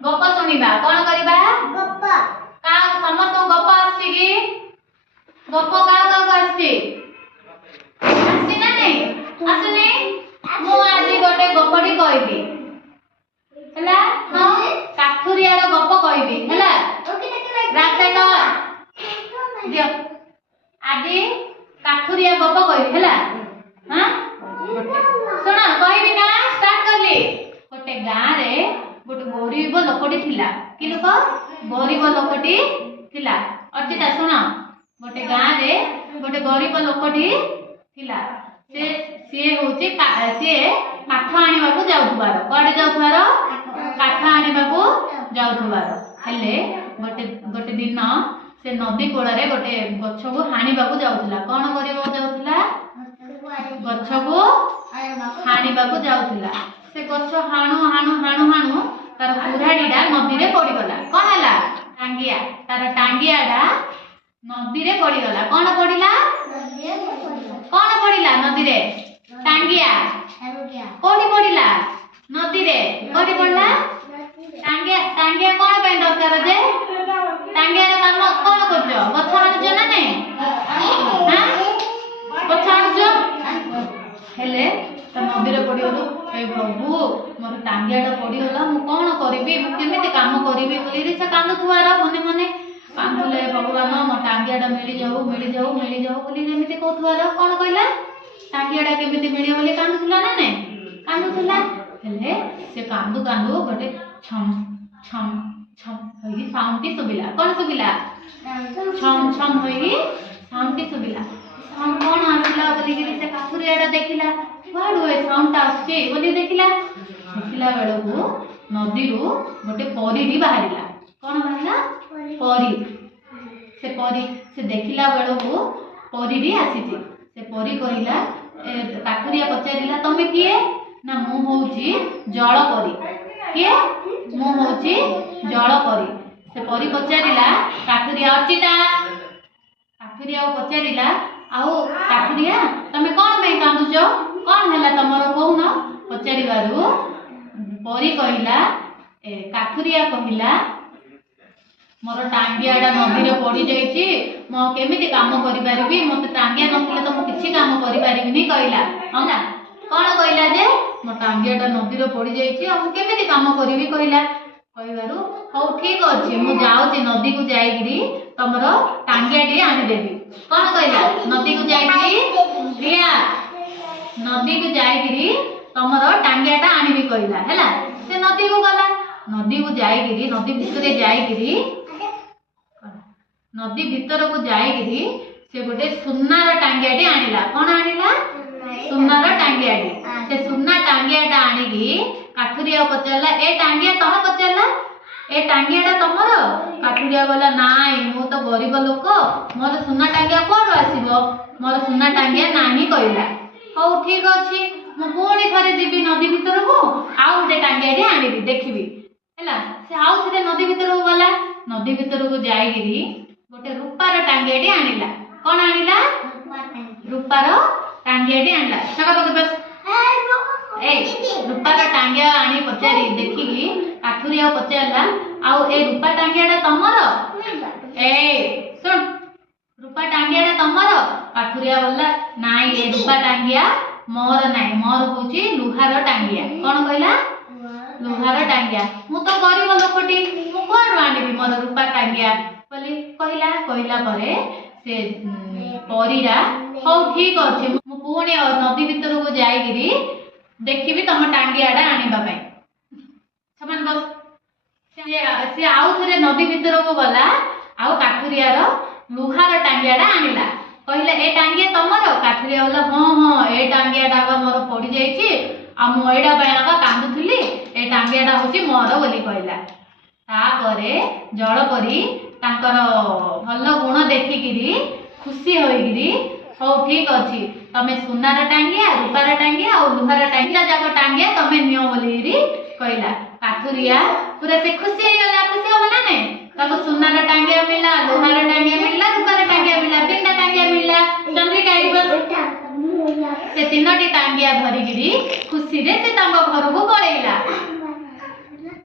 गप शुणा कौन करवा गप का समस्त गप आसी कि गप का आसी आसी ना नहीं आसने मु आज गोटे गपटी कहबी हला हां काठुरिया रो गप कहबी हला राजा का दियो आज काठुरिया गप कहबी हला हां सुना कहबी ना स्टार्ट करली गोटे गां रे गोटे गरीब लोकटी थिला कि लोक गरीब लोकटी थिला अर्चिता सुना गोटे गां रे गोटे गरीब लोकटी थिला सी होची सी काठ आनिबा को जाउथबार कोडे जाउथबार काठ आनिबा को जाउथबार हेले गोटे गोटे दिन से नदी कोड़ रे गोटे गछ को हानिबा को जाउथला कोन करबो जाउथला गछ को हानिबा को जाउथला से गछ हाणु हाणु हाणु हाणु तार कुराडीडा नदी रे पड़ी गला कोन हला टांगिया तार टांगियाडा नदी रे पड़ी गला कोन पड़िला कौन पड़िला नदी रे टांगिया कोठी पड़िला नदी रे कोठी पड़ला टांगिया टांगिया कौन पे दरकार जे टांगिया रे काम कौन करजो गछ आनजो ना नै हां गछ आनजो हेले त नदी रे पड़ी गलो ए प्रभु मोर टांगियाटा पड़ी गला मु कौन करबी मु केमिति काम करबी बोली रे से कांदु तुआर मने मने कांदुले भगवान मो टांगियाटा मिली जाऊ बोली एमिति कहथुआर कौन कहला टांगियाटा केमिति मिली बोली कांदुला ना नै कांदुला हेले से कांदु कांदु गोटे छम छम छम होई साउंड सुबिला कौन सुबिला छम छम होई साउंड सुबिला साउंड कौन आसिला बोली कि से काठुरियाटा देखिला वाडू ए साउंड आछे बोली देखिला बेलू नदी रु गोटे परी बाहरिला कौन बाहरिला परी से देखिला बेलू परी आसी से परी कहला काठुरिया पचारिला तमे किए ना मु होउची जल परी किए मु होउची जल परी से परी पचारिला काठुरिया अर्चिता काठुरिया पचारिला आउ काठुरिया तमे कौन में कांदुच कौन हैला तमरो कहून पचारिबारु परी कहला काठुरिया कहला मोर टांगियाटा नदी रे पड़ी जाइछि मो केमिति काम करि परिबी मते टांगिया नथिले तो मु किछि काम करि परिबिनी कहला हमरा कोन कहला जे मो टांगियाटा नदी रे पड़ी जाइछि आ मु केमिति काम करिवि कहला कहबारु हौ ठीक अछि मु जाउछि नदी को जाइगिरी तमरो टांगियाटी आनि देबी कोन कहला नदी को जाइगिरी रिया नदी को जाइगिरी तमरो टांगियाटा आनिबी कहला हैला से नदी को गला नदी को जाइगिरी नदी भितरे जाइगिरी नदी भीतर को जाइगिरी से गोटे सुनार टांगियाटी आनिला कौन आनिला सुनार टांगियाटी से सुना टांगियाटा आनिकी काठुरिया पचारला ए टांगिया तम पचारला ए टांगियाटा तमर काठुरिया बोला नाई मु तो गरीब लोक मोर सुना टांगिया कोड आसीबो मोर सुना टांगिया नाही कहला हौ ठीक अछि मु पुणी थरे जीबी नदी भीतर को आउ गोटे टांगियाटी आनिबी देखिबी हैला से आउ से नदी भीतर को गला नदी भीतर को जाइगिरी गोटे रूपार टांगियाटी आनिला कौन आनिला रूपार टांगियाटी आनिला सका पके बस ए रूपार टांगिया आनी पचारी देखिकी काठुरिया पचारला आउ ए रूपा टांगियाटा तमर ए सुन रूपा टांगियाटा तमर काठुरिया बोलला नाई ए रूपा टांगिया मोर नाई मोर होची लुहार टांगिया कौन कहला लुहार टांगिया मु तो गरीब लोकटी मु कोन आनिबी मोर रूपा टांगिया बोली कहला परे से परीरा हौ ठीक अछि मु पुणी नदी भीतर को जाइगिरी देखिबी तम टांगियाटा आनिबा पई समान बस से आउ थरे नदी भीतर को गला आउ काठुरियार लुहार टांगियाटा आनिला कहला ए टांगिया तमर काठुरिया बोला हां ए टांगियाटा मोर पड़ी जाइछि आ मु एडा पयका कांदुथली ए टांगियाटा होची मोर बोली कहला तापरे जल परी तांकर भल गुण देखिकिरी खुशी होइगिरी हौ ठीक अछि तमे सुनार टांगिया रूपार टांगिया और लुहार टांगिया जाको टांगिया तमे नियो बोलीरी कहला काठुरिया पूरा से खुशी हो गला खुशी हो ना ने ताको सुनार टांगिया मिला लुहार टांगिया मिला रूपार टांगिया मिला तीनटा टांगिया मिला चंद्रिका से तीनटी टांगिया धरिगिरी खुशी रे से तांको घर को पळेला